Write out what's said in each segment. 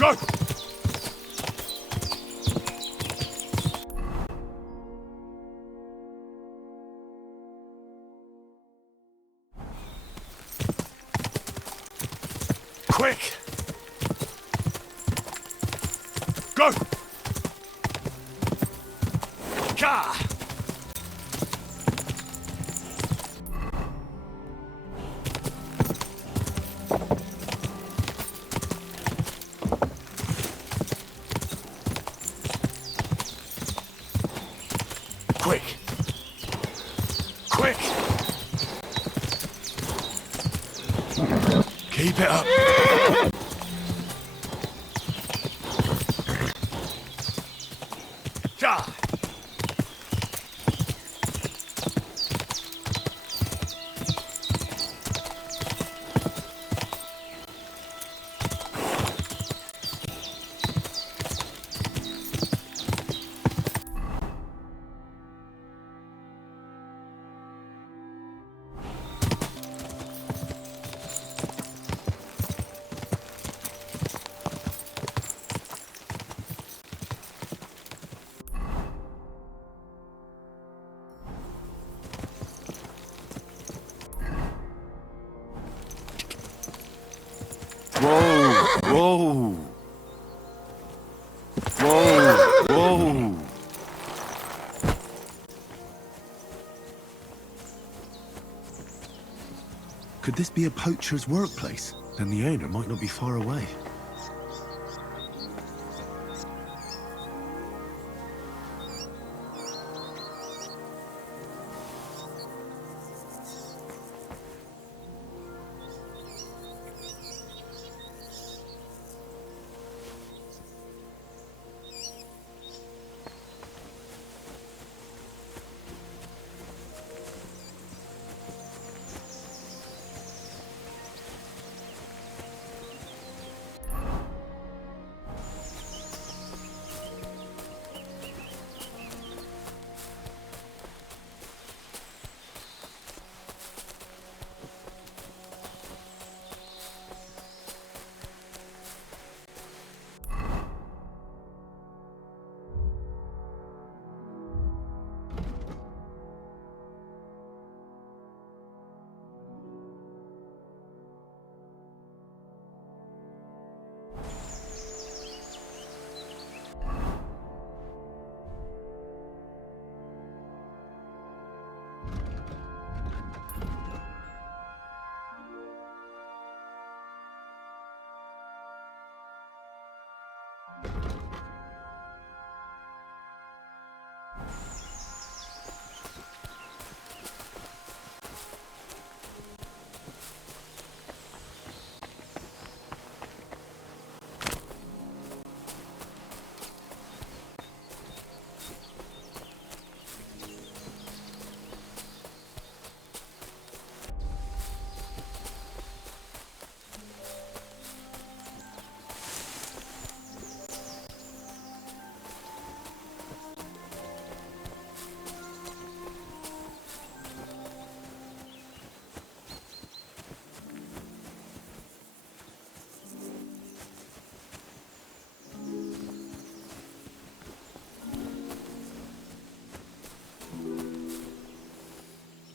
Go! Quick! Go! Ka! Quick! Quick! Keep it up! Ja! Whoa! Whoa! Whoa! Could this be a poacher's workplace? Then the owner might not be far away.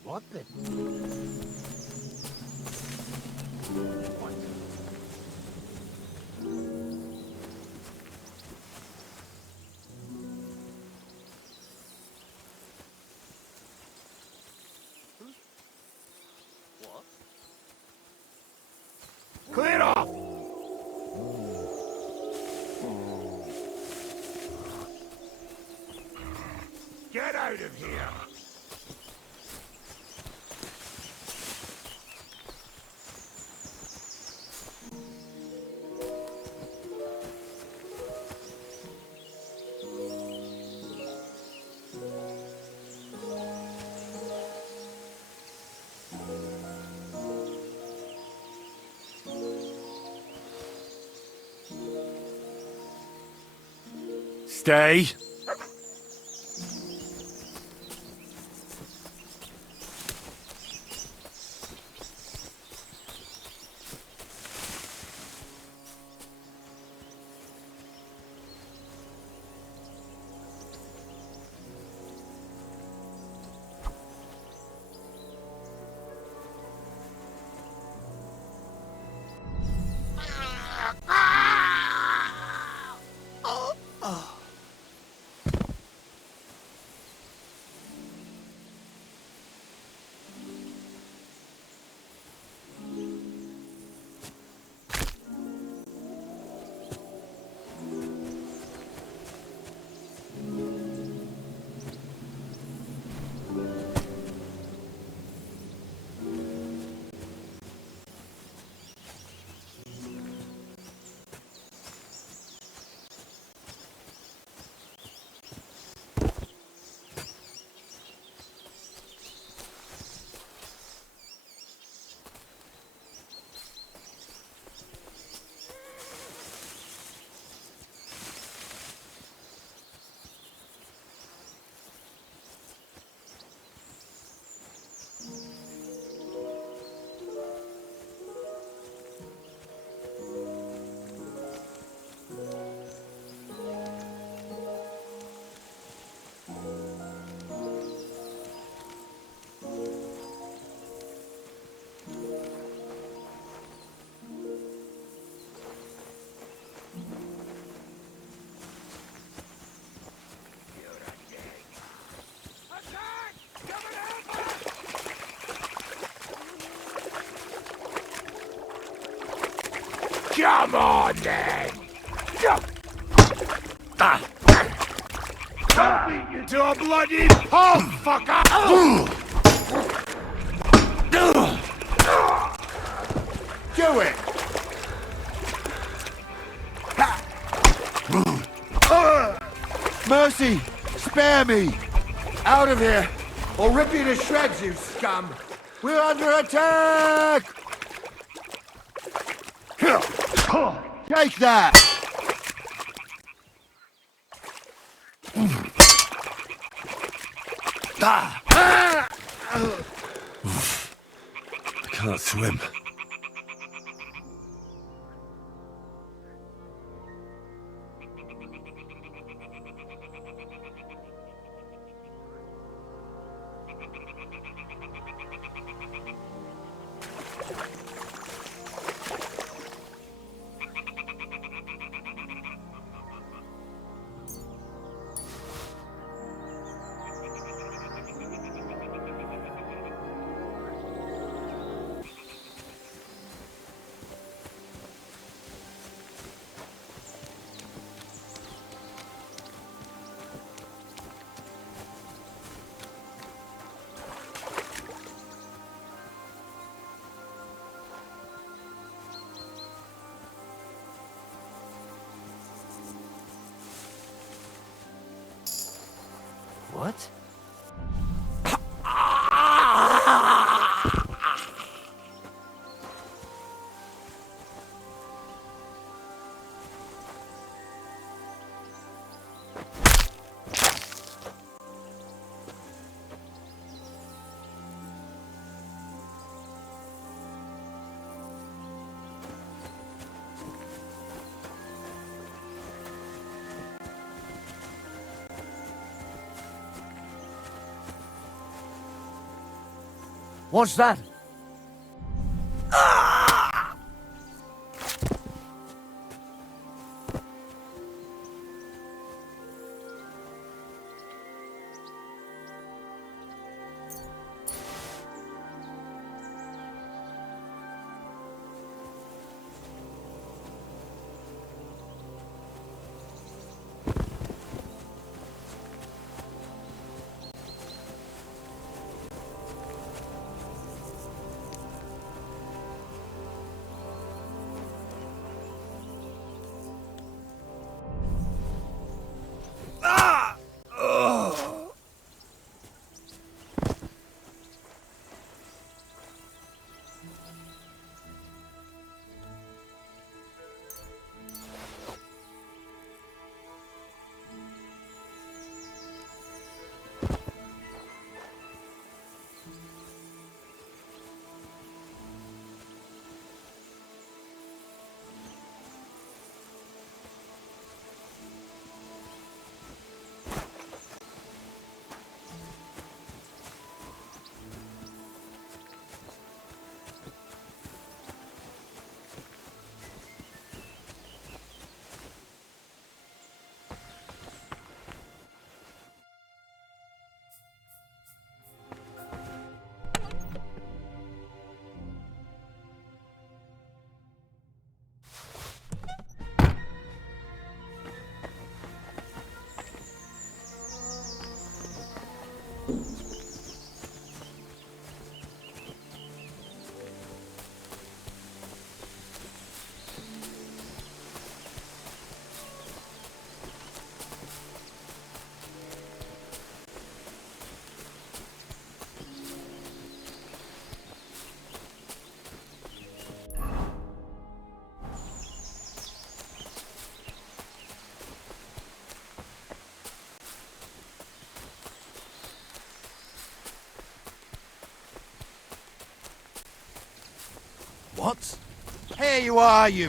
What the? Clear off! Get out of here! Stay. Come on, then! I'll beat you to a bloody pulp, fucker! Do it! Mercy! Spare me! Out of here! Or rip you to shreds, you scum! We're under attack! Take that! I can't swim. What? What's that? What? Here you are, you...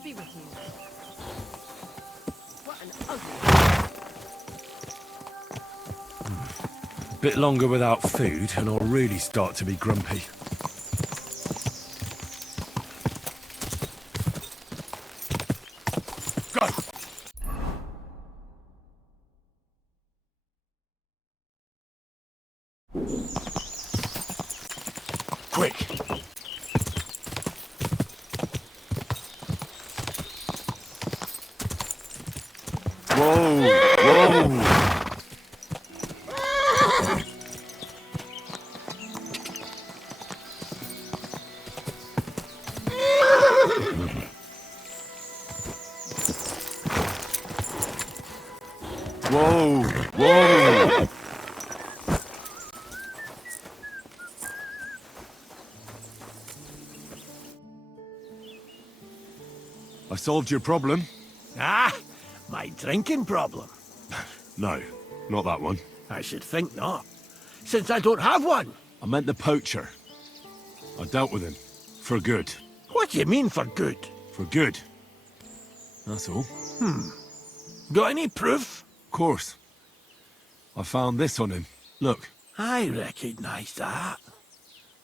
I'll be with you. What an ugly... Bit longer without food, and I'll really start to be grumpy. Go! Quick! Whoa! Whoa! Whoa! Whoa! I solved your problem. Ah, my drinking problem. No, not that one. I should think not, since I don't have one. I meant the poacher. I dealt with him. For good. What do you mean for good? For good. That's all. Got any proof? Of course. I found this on him. Look. I recognise that.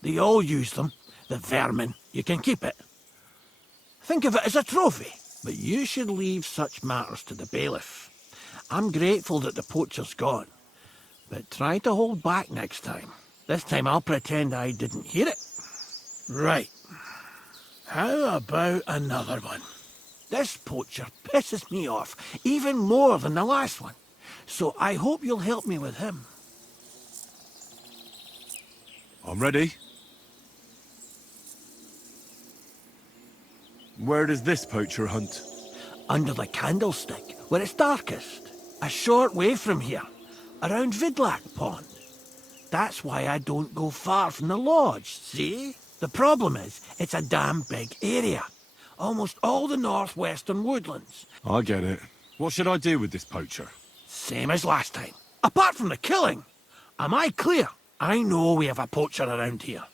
They all use them, the vermin. You can keep it. Think of it as a trophy, but you should leave such matters to the bailiff. I'm grateful that the poacher's gone, but try to hold back next time. This time I'll pretend I didn't hear it. Right. How about another one? This poacher pisses me off even more than the last one, so I hope you'll help me with him. I'm ready. Where does this poacher hunt? Under the candlestick, where it's darkest. A short way from here, around Vidlac Pond. That's why I don't go far from the lodge, see? The problem is, it's a damn big area. Almost all the northwestern woodlands. I get it. What should I do with this poacher? Same as last time. Apart from the killing. Am I clear? I know we have a poacher around here.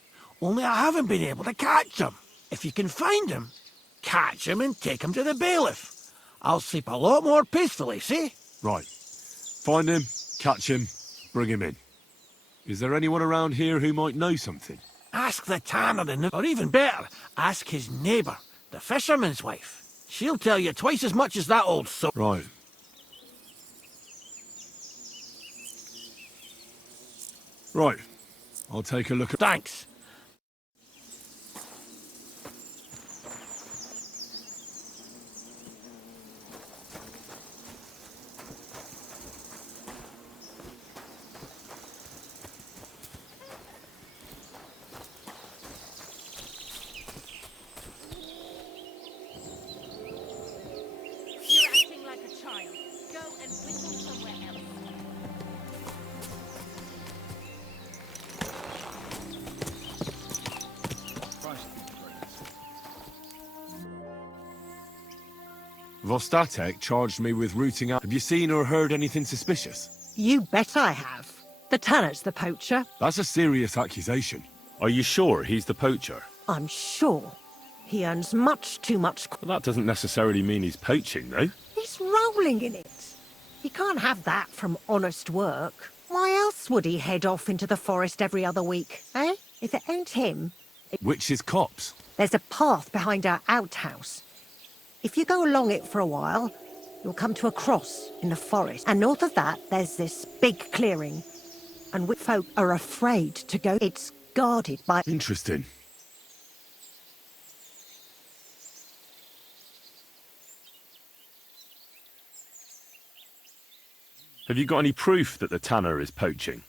Only I haven't been able to catch him. If you can find him, catch him and take him to the bailiff. I'll sleep a lot more peacefully, see? Right. Find him, catch him, bring him in. Is there anyone around here who might know something? Ask the tanner, or even better, ask his neighbour, the fisherman's wife. She'll tell you twice as much as that old soul. Right. Right. I'll take a look at... Thanks. You're acting like a child. Go and whistle somewhere else. Vostatek charged me with rooting out. Have you seen or heard anything suspicious? You bet I have. The tanner's the poacher. That's a serious accusation. Are you sure he's the poacher? I'm sure. He earns much too much. Well, that doesn't necessarily mean he's poaching, though. He's rolling in it. He can't have that from honest work. Why else would he head off into the forest every other week, eh? If it ain't him... Which is cops. There's a path behind our outhouse. If you go along it for a while, you'll come to a cross in the forest. And north of that, there's this big clearing. And we folk are afraid to go. It's guarded by... Interesting. Have you got any proof that the tanner is poaching?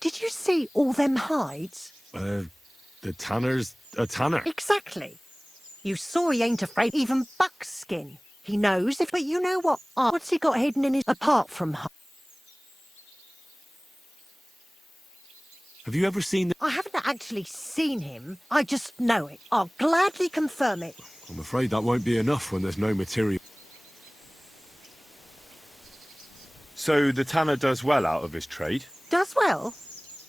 Did you see all them hides? The tanner's a tanner. Exactly. You saw he ain't afraid even buckskin. He knows if... But you know what? What's he got hidden in his... Apart from... Have you ever seen the... I haven't actually seen him. I just know it. I'll gladly confirm it. I'm afraid that won't be enough when there's no material. So the tanner does well out of his trade? Does well.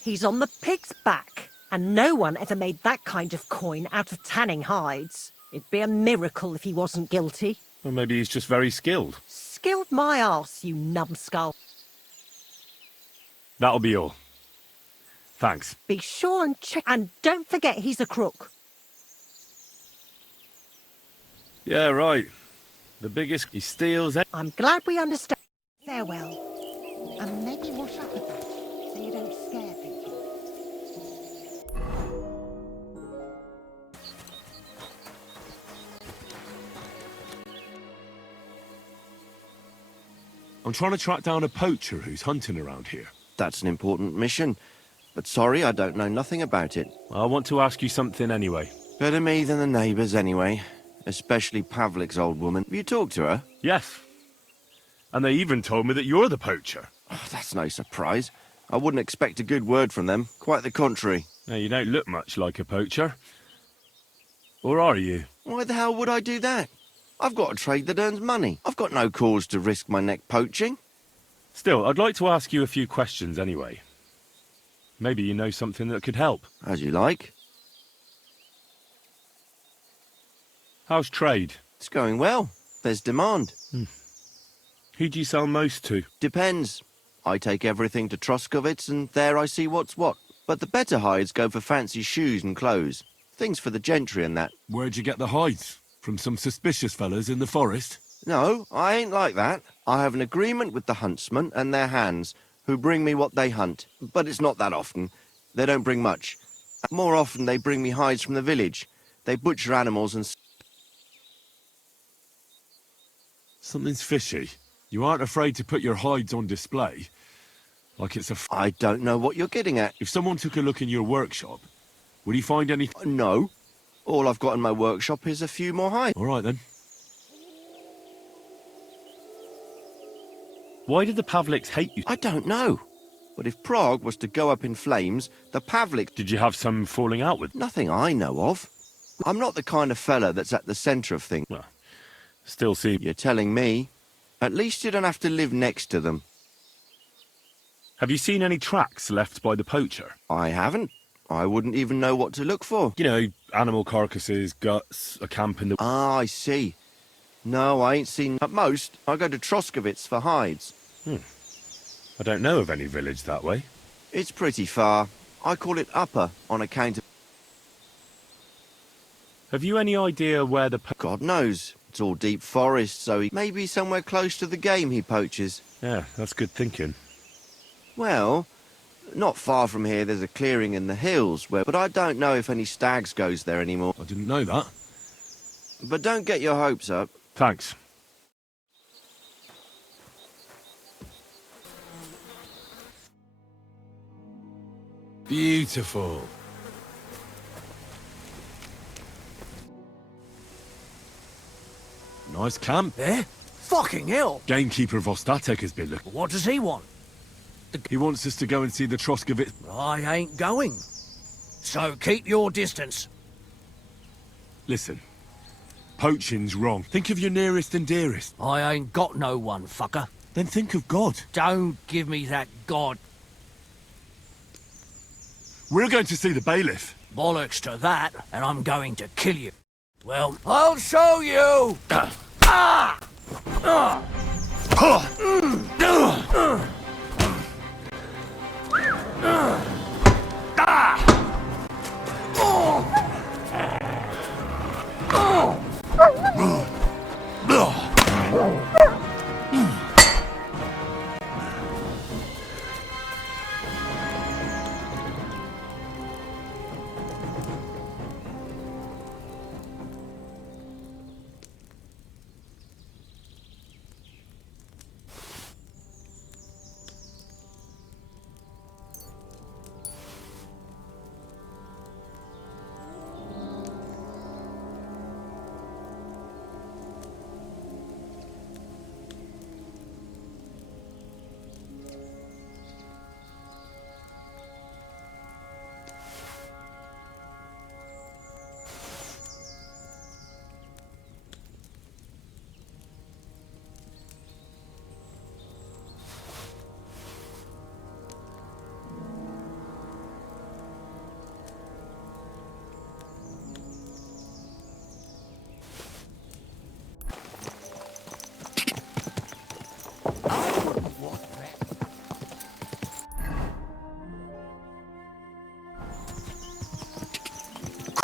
He's on the pig's back. And no one ever made that kind of coin out of tanning hides. It'd be a miracle if he wasn't guilty. Or maybe he's just very skilled. Skilled my arse, you numbskull. That'll be all. Thanks. Be sure and check. And don't forget he's a crook. Yeah, right. The biggest he steals. I'm glad we understand. Farewell. And maybe wash up a bit, so you don't scare people. I'm trying to track down a poacher who's hunting around here. That's an important mission. But sorry, I don't know nothing about it. I want to ask you something anyway. Better me than the neighbours, anyway. Especially Pavlik's old woman. Have you talked to her? Yes. And they even told me that you're the poacher. Oh, that's no surprise. I wouldn't expect a good word from them. Quite the contrary. Now, you don't look much like a poacher. Or are you? Why the hell would I do that? I've got a trade that earns money. I've got no cause to risk my neck poaching. Still, I'd like to ask you a few questions anyway. Maybe you know something that could help. As you like. How's trade? It's going well. There's demand. Who do you sell most to? Depends. I take everything to Troskovitz and there I see what's what. But the better hides go for fancy shoes and clothes. Things for the gentry and that. Where'd you get the hides? From some suspicious fellas in the forest? No, I ain't like that. I have an agreement with the huntsmen and their hands, who bring me what they hunt. But it's not that often. They don't bring much. More often they bring me hides from the village. They butcher animals and... Something's fishy. You aren't afraid to put your hides on display? Like it's a... I don't know what you're getting at. If someone took a look in your workshop, would he find any... No. All I've got in my workshop is a few more hides. All right, then. Why did the Pavliks hate you? I don't know. But if Prague was to go up in flames, the Pavliks... Did you have some falling out with? Nothing I know of. I'm not the kind of fella that's at the centre of things. Well, still seem... You're telling me. At least you don't have to live next to them. Have you seen any tracks left by the poacher? I haven't. I wouldn't even know what to look for. You know, animal carcasses, guts, a camp in the... Ah, I see. No, I ain't seen... At most, I go to Troskovitz for hides. I don't know of any village that way. It's pretty far. I call it Upper on account of... Have you any idea where the... God knows. It's all deep forest, so he may be somewhere close to the game he poaches. Yeah, that's good thinking. Well, not far from here there's a clearing in the hills where... But I don't know if any stags goes there anymore. I didn't know that. But don't get your hopes up. Thanks. Beautiful. Nice camp. Eh? Fucking hell! Gamekeeper Vostatek has been looking. What does he want? He wants us to go and see the Troskovitz. I ain't going. So keep your distance. Listen, poaching's wrong. Think of your nearest and dearest. I ain't got no one, fucker. Then think of God. Don't give me that god. We're going to see the bailiff. Bollocks to that, and I'm going to kill you. Well, I'll show you!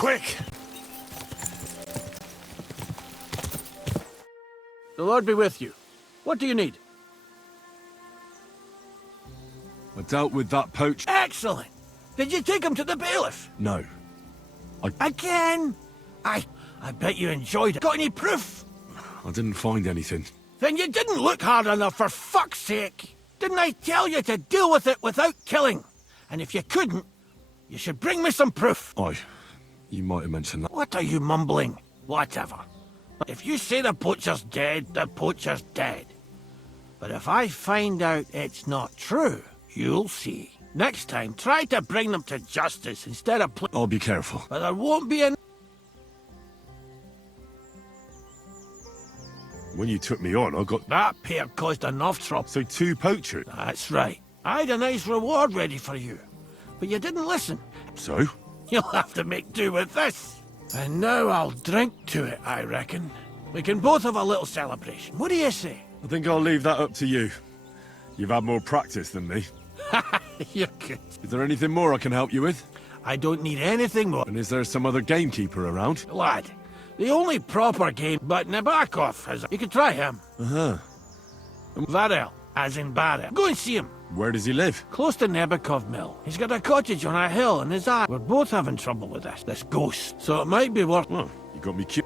quick! The Lord be with you. What do you need? I dealt with that poach. Excellent! Did you take him to the bailiff? No. Again? I bet you enjoyed it. Got any proof? I didn't find anything. Then you didn't look hard enough, for fuck's sake! Didn't I tell you to deal with it without killing? And if you couldn't, you should bring me some proof. Aye. You might have mentioned that. What are you mumbling? Whatever. If you say the poacher's dead, the poacher's dead. But if I find out it's not true, you'll see. Next time, try to bring them to justice instead of I'll be careful. But there won't be an... When you took me on, I got... That pair caused enough trouble. So 2 poachers? That's right. I had a nice reward ready for you. But you didn't listen. So? You'll have to make do with this. And now I'll drink to it, I reckon. We can both have a little celebration. What do you say? I think I'll leave that up to you. You've had more practice than me. You're good. Is there anything more I can help you with? I don't need anything more. And is there some other gamekeeper around? Lad, the only proper game, but Nabokov has... You could try him. Uh-huh. Varel, as in Barrel. Go and see him. Where does he live? Close to Nabokov Mill. He's got a cottage on a hill in his eye. We're both having trouble with this ghost. So it might be worth... Oh, you got me cute.